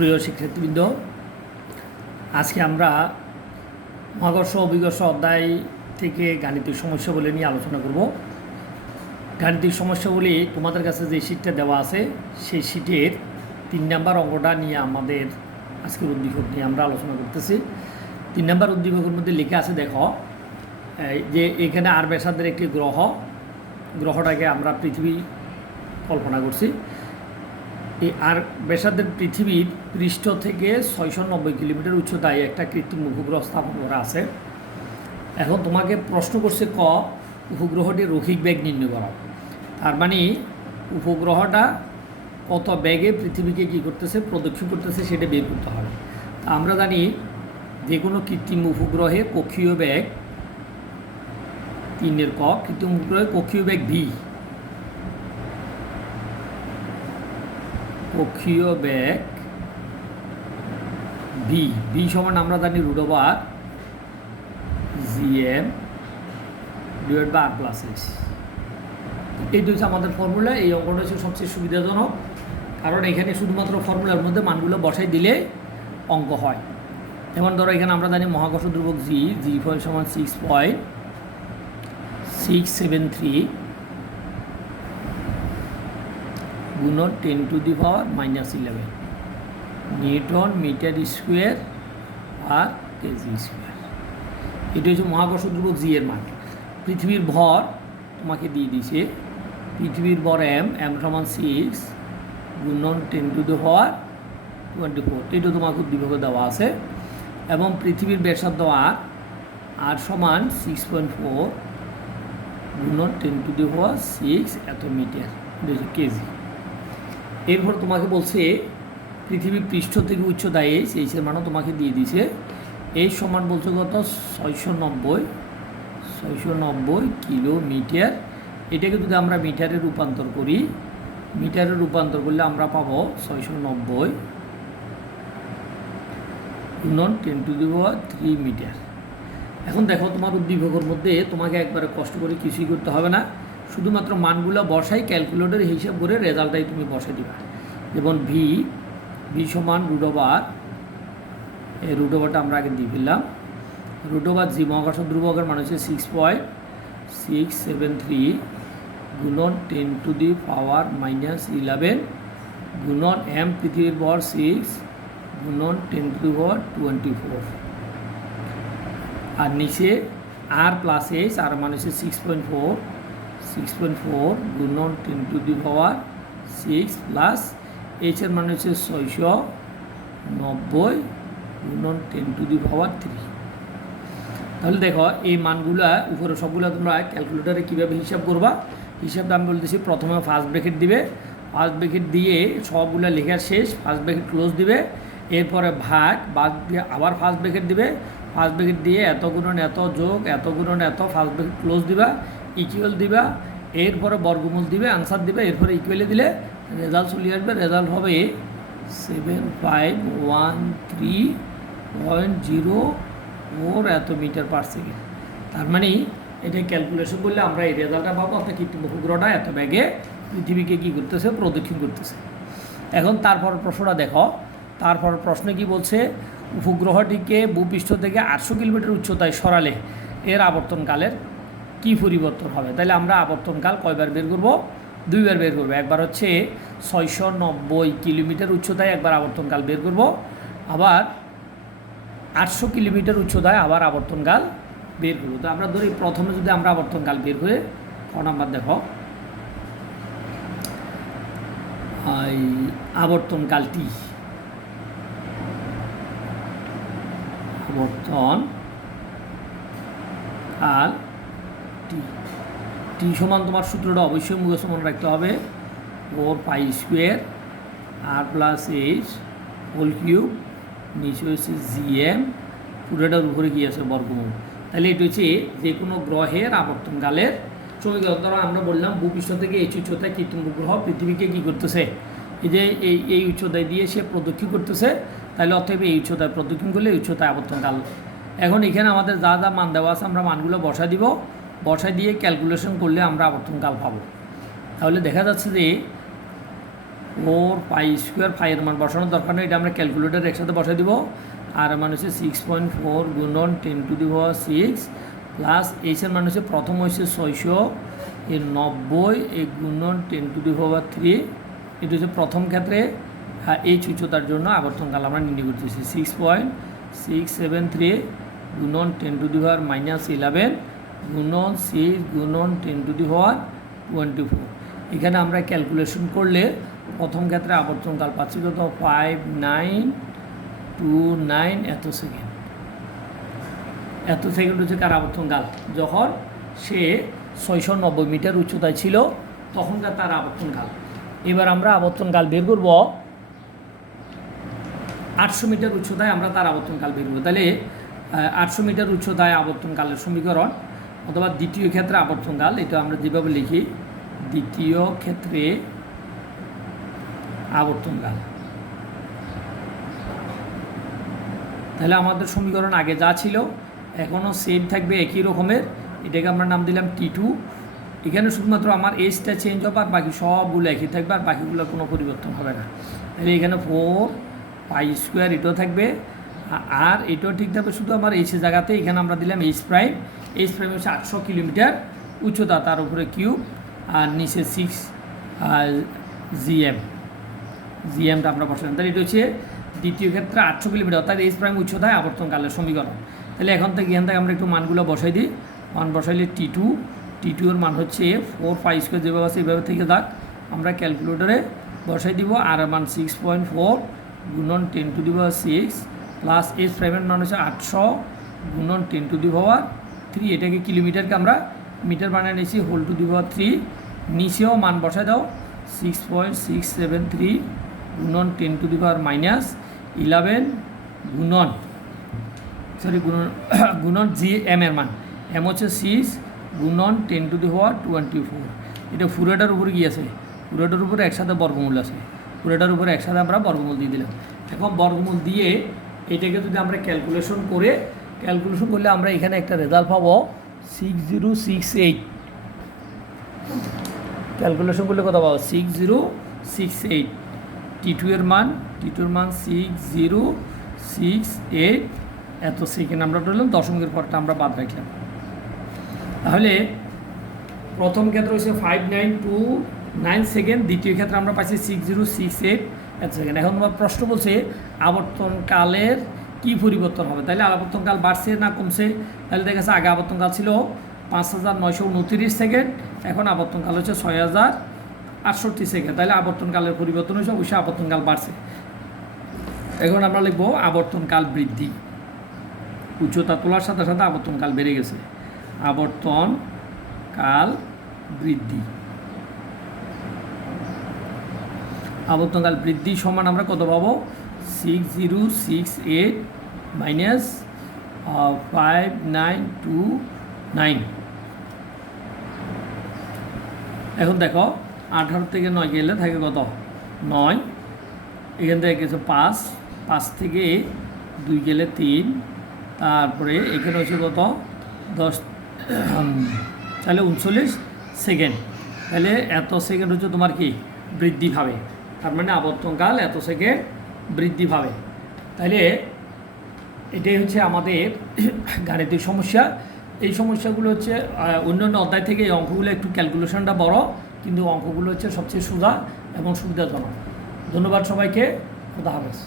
সুপ্রিয় শিক্ষার্থীবৃন্দ, আজকে আমরা মহাকর্ষ অভিকর্ষ অধ্যায় থেকে গাণিতিক সমস্যাগুলি নিয়ে আলোচনা করব। গাণিতিক সমস্যাগুলি তোমাদের কাছে যে শীটটা দেওয়া আছে, সেই শীটের তিন নাম্বার অঙ্কটা নিয়ে আমাদের আজকের উদ্দীপক নিয়ে আমরা আলোচনা করতেছি। তিন নাম্বার উদ্দীপকের মধ্যে লিখে আছে, দেখো যে এখানে আর ব্যাসার্ধের একটি গ্রহ, গ্রহটাকে আমরা পৃথিবী কল্পনা করছি। এই আর ব্যাসার্ধের পৃথিবীর পৃষ্ঠ থেকে ছয়শো নব্বই কিলোমিটার উচ্চতায় একটা কৃত্রিম উপগ্রহ স্থাপন করা আছে। এখন তোমাকে প্রশ্ন করছে ক উপগ্রহটির রৈখিক বেগ নির্ণয় করা। তার মানে উপগ্রহটা কত ব্যাগে পৃথিবীকে কী করতেছে, প্রদক্ষিণ করতেছে সেটা বের করতে হবে। তা আমরা জানি যে কোনো কৃত্রিম উপগ্রহে কক্ষীয় ব্যাগ তিনের ক, কৃত্রিম উপগ্রহে কক্ষীয় ব্যাগ ভি। কক্ষীয় বেগ ভি ভি সমান আমরা জানি root over G M divide by R plus S এইটা হচ্ছে আমাদের ফর্মুলা এই অঙ্কটা হচ্ছে সবচেয়ে সুবিধাজনক, কারণ এখানে শুধুমাত্র ফর্মুলার মধ্যে মানগুলো বসাই দিলে অঙ্ক হয়। যেমন ধরো এখানে আমরা জানি মহাকর্ষ ধ্রুবক জি জি পয়েন্ট সমান six point six seven three গুণন ten to the power minus eleven. Newton metre square R KG square. এটা হচ্ছে মহাকর্ষ ধ্রুবক জি এর মান। পৃথিবীর ভর তোমাকে দিয়ে দিছে পৃথিবীর ভর এম এম সমান সিক্স গুণন ten to the power twenty four এটা তোমাকে উদ্দীপকে দেওয়া আছে। এবং পৃথিবীর ব্যাসার্ধ আর আর সমান সিক্স পয়েন্ট ফোর গুণন ten to the power six এত মিটার। কেজি। এরপর তোমাকে বলছে, পৃথিবীর পৃষ্ঠ থেকে উচ্চতা এইচ এইচের মানও তোমাকে দিয়ে দিছে এই সমান বলছে কত? ছয়শো নব্বই। ছয়শো নব্বই কিলোমিটার। এটাকে যদি আমরা মিটারে রূপান্তর করি, মিটারে রূপান্তর করলে আমরা পাবো ছয়শো নব্বই গুণন ten to the power three metre. এখন দেখো তোমার উদ্দীপকের মধ্যে তোমাকে একবারে কষ্ট করে কিছুই করতে হবে না। শুধুমাত্র মানগুলো বসাই ক্যালকুলেটর হিসাব করে রেজাল্টটাই তুমি বসে দিবা। যেমন ভি ভি সমান রুডোবার এই রুডোবারটা আমরা আগে দিয়ে ফেললাম। রুডোবার জি মহাকর্ষ ধ্রুবকের মানে হচ্ছে six point six seven three গুণন ten to the power minus eleven গুণন এম পৃথিবীর ভর সিক্স গুণন ten to the power twenty four আর নিচে আর প্লাস এইচ আর মানে হচ্ছে six point four six point four গুণন ten to the power six plus এইচের মানে হচ্ছে ছয়শো নব্বই গুণন ten to the power three তাহলে দেখো, এই মানগুলা, উপরে সবগুলো তোমরা ক্যালকুলেটারে কীভাবে হিসাব করবা? হিসাবটা আমি বলতেছি প্রথমে ফার্স্ট ব্রেকেট দিবে। ফার্স্ট ব্রেকেট দিয়ে সবগুলো লেখা শেষ ফার্স্ট ব্রেকেট ক্লোজ দিবে। এরপরে ভাগ, বাদ দিয়ে আবার ফার্স্ট ব্রেকেট দিবে। ফার্স্ট ব্রেকেট দিয়ে এত গুণন এত যোগ, এত গুণন এত ফার্স্ট ব্রেকেট ক্লোজ দিবা। ইকুয়াল দিবা, এরপরে বর্গমূল দিবে, আনসার দিবে, এরপরে ইকুয়ালে দিলে রেজাল্ট চলে আসবে। রেজাল্ট হবে seven five one three point zero four এত মিটার পার সেকেন্ড তার মানে এটা ক্যালকুলেশন করলে আমরা এই রেজাল্টটা পাবো। আপনার কৃত্রিম উপগ্রহটা এত ব্যাগে পৃথিবীকে কী করতেছে? প্রদক্ষিণ করতেছে। এখন তারপর প্রশ্নটা দেখো। তারপর প্রশ্ন কি বলছে? উপগ্রহটিকে ভূপৃষ্ঠ থেকে আটশো কিলোমিটার উচ্চতায় সরালে এর আবর্তনকালের কি পরিবর্তন হবে? তাহলে আমরা আবর্তনকাল কয়বার বের করব? দুইবার বের করব। একবার হচ্ছে ছয়শো নব্বই কিলোমিটার উচ্চতায় একবার আবর্তনকাল বের করব। আবার আটশো কিলোমিটার উচ্চতায় আবার আবর্তনকাল বের করব। তো আমরা ধরি প্রথমে যদি আমরা আবর্তনকাল বের করে ক নাম্বার দেখো। এই আবর্তনকালটি। আবর্তন কাল টি টি সমান তোমার সূত্রটা অবশ্যই মুখস্থ মনে রাখতে হবে। Four pi square, R plus H, whole cube, নিচে হচ্ছে জিএম পুরোটার উপরে কি আছে? বর্গমূল। তাহলে এটা হচ্ছে যে কোনো গ্রহের আবর্তনকালের ছবি ধরো আমরা বললাম ভূপৃষ্ঠ থেকে এই উচ্চতায় কৃত্রিম গ্রহ পৃথিবীকে কী করতেছে? এই যে এই এই উচ্চতায় দিয়ে সে প্রদক্ষিণ করতেছে, তাহলে অতএব এই উচ্চতায় প্রদক্ষিণ করলে এই উচ্চতায় আবর্তনকাল এখন এখানে আমাদের যা যা মান দেওয়া আছে, আমরা মানগুলো বসা দিব। বসা দিয়ে ক্যালকুলেশন করলে আমরা আবর্তনকাল পাবো। তাহলে দেখা যাচ্ছে যে ফোর পাই স্কোয়ার ফাইয়ের মান বসানোর দরকার নেই, এটা আমরা ক্যালকুলেটার একসাথে বসাই দিব। আর মান হচ্ছে সিক্স পয়েন্ট ফোর গুণন ten to the six plus এইচের মান হচ্ছে প্রথম হচ্ছে ছয়শো এর নব্বই এই গুণন টেন টু দি থ্রি এটা হচ্ছে প্রথম ক্ষেত্রে হ্যাঁ এই উচ্চতার জন্য আবর্তনকাল আমরা নির্ণয় করতেছি। Six point six seven three গুণন ten to the minus eleven গুণন সিক্স গুণন ten to the power twenty four. এখানে আমরা ক্যালকুলেশন করলে প্রথম ক্ষেত্রে আবর্তনকাল পাচ্ছি কত? ফাইভ নাইন টু নাইন এত সেকেন্ড। এত সেকেন্ড হচ্ছে কার আবর্তনকাল যখন সে ছয়শো নব্বই মিটার উচ্চতায় ছিল, তখনকার তার আবর্তনকাল এবার আমরা আবর্তনকাল বের করব। আটশো মিটার উচ্চতায় আমরা তার আবর্তনকাল বের করব। তাহলে আটশো মিটার উচ্চতায় আবর্তনকালের সমীকরণ অথবা দ্বিতীয় ক্ষেত্রে আবর্তনকাল এটা আমরা যেভাবে লিখি, দ্বিতীয় ক্ষেত্রে আবর্তনকাল তাহলে আমাদের সমীকরণ আগে যা ছিল, এখনও সেম থাকবে একই রকমের, এটাকে আমরা নাম দিলাম টি টু এখানে শুধুমাত্র আমার এজটা চেঞ্জ হবে আর বাকি সবগুলো একই থাকবে আর বাকিগুলোর কোনো পরিবর্তন হবে না। তাহলে এখানে ফোর পাই স্কোয়ার এটাও থাকবে, আর এটাও ঠিক থাকবে শুধু আমার এইচের জায়গাতে, এখানে আমরা দিলাম এইচ প্রাইম এইচ প্রাইম হচ্ছে আটশো কিলোমিটার উচ্চতা, তার উপরে কিউব আর নিচে সিক্স জিএম জিএমটা আমরা বসালাম। তাহলে এটা হচ্ছে দ্বিতীয় ক্ষেত্রে আটশো কিলোমিটার, অর্থাৎ এইচ প্রাইম উচ্চতায় আবর্তনকালের সমীকরণ। তাহলে এখন থেকে এখান থেকে আমরা একটু মানগুলো বসাই দিই। মান বসাইলে টি টু টি টু এর মান হচ্ছে ফোর ফাইভ স্কোয়ার যেভাবে আছে এইভাবে থেকে থাক আমরা ক্যালকুলেটরে বসাই দিব আর মান সিক্স পয়েন্ট ফোর গুণন ten to the power six plus H প্রাইমের মান হচ্ছে আটশো গুণন ten to the power three, এটাকে কিলোমিটারকে আমরা মিটার বানিয়ে নিয়েছি whole to the power three নিচেও মান বসাই দাও six point six seven three গুণন ten to the power minus eleven গুণন সরি গুণন গুণন জি এম এর মান। এম হচ্ছে সিক্স গুণন ten to the power twenty four এটা পুরোটার উপরে আছে? পুরোটার উপরে একসাথে বর্গমূল আছে। পুরোটার উপরে একসাথে আমরা বর্গমূল দিয়ে দিলাম। এখন বর্গমূল দিয়ে এটাকে যদি আমরা ক্যালকুলেশন করে ক্যালকুলেশন করলে আমরা এখানে একটা রেজাল্ট পাবো six zero six eight calculation করলে কত পাবো? Six zero six eight T two এর মান টি টুর মান সিক্স জিরো সিক্স এইট এত সেকেন্ড আমরা ধরলাম, দশমিকের পরটা আমরা বাদ রাখলাম। তাহলে প্রথম ক্ষেত্রে হচ্ছে five nine two nine second দ্বিতীয় ক্ষেত্রে আমরা পাচ্ছি সিক্স জিরো সিক্স এইট এত সেকেন্ড এখন তোমার প্রশ্ন বলছে, আবর্তনকালের কী পরিবর্তন হবে? তাহলে আবর্তনকাল বাড়ছে না কমছে? তাহলে দেখা যাচ্ছে আগে আবর্তনকাল ছিল পাঁচ হাজার নয়শো উনত্রিশ সেকেন্ড, এখন আবর্তনকাল হচ্ছে ছয় হাজার আটষট্টি সেকেন্ড। তাহলে আবর্তনকালের পরিবর্তন হয়েছে, অবশ্যই আবর্তনকাল বাড়ছে। এখন আমরা লিখব আবর্তনকাল বৃদ্ধি। উচ্চতা তোলার সাথে সাথে আবর্তনকাল বেড়ে গেছে। আবর্তন কাল বৃদ্ধি। আবর্তনকাল বৃদ্ধি সমান আমরা কত পাবো? Six zero six eight minus five nine two nine এখন দেখো, আঠারো থেকে নয় গেলে থাকে কত? নয়। এখান থেকে গেছে পাঁচ। পাঁচ থেকে দুই গেলে তিন। তারপরে এখানে হচ্ছে কত? দশ তাহলে উনচল্লিশ সেকেন্ড। তাহলে এত সেকেন্ড হচ্ছে তোমার কি? বৃদ্ধি পাবে। তার মানে আবর্তনকাল এত সেকেন্ড বৃদ্ধি পাবে। তাহলে এটাই হচ্ছে আমাদের গাণিতিক সমস্যা। এই সমস্যাগুলো হচ্ছে অন্য অন্যান্য অধ্যায় থেকে এই অঙ্কগুলো একটু ক্যালকুলেশনটা বড়, কিন্তু অঙ্কগুলো হচ্ছে সবচেয়ে সোজা এবং সুবিধাজনক। ধন্যবাদ সবাইকে, খুদা হাফেজ।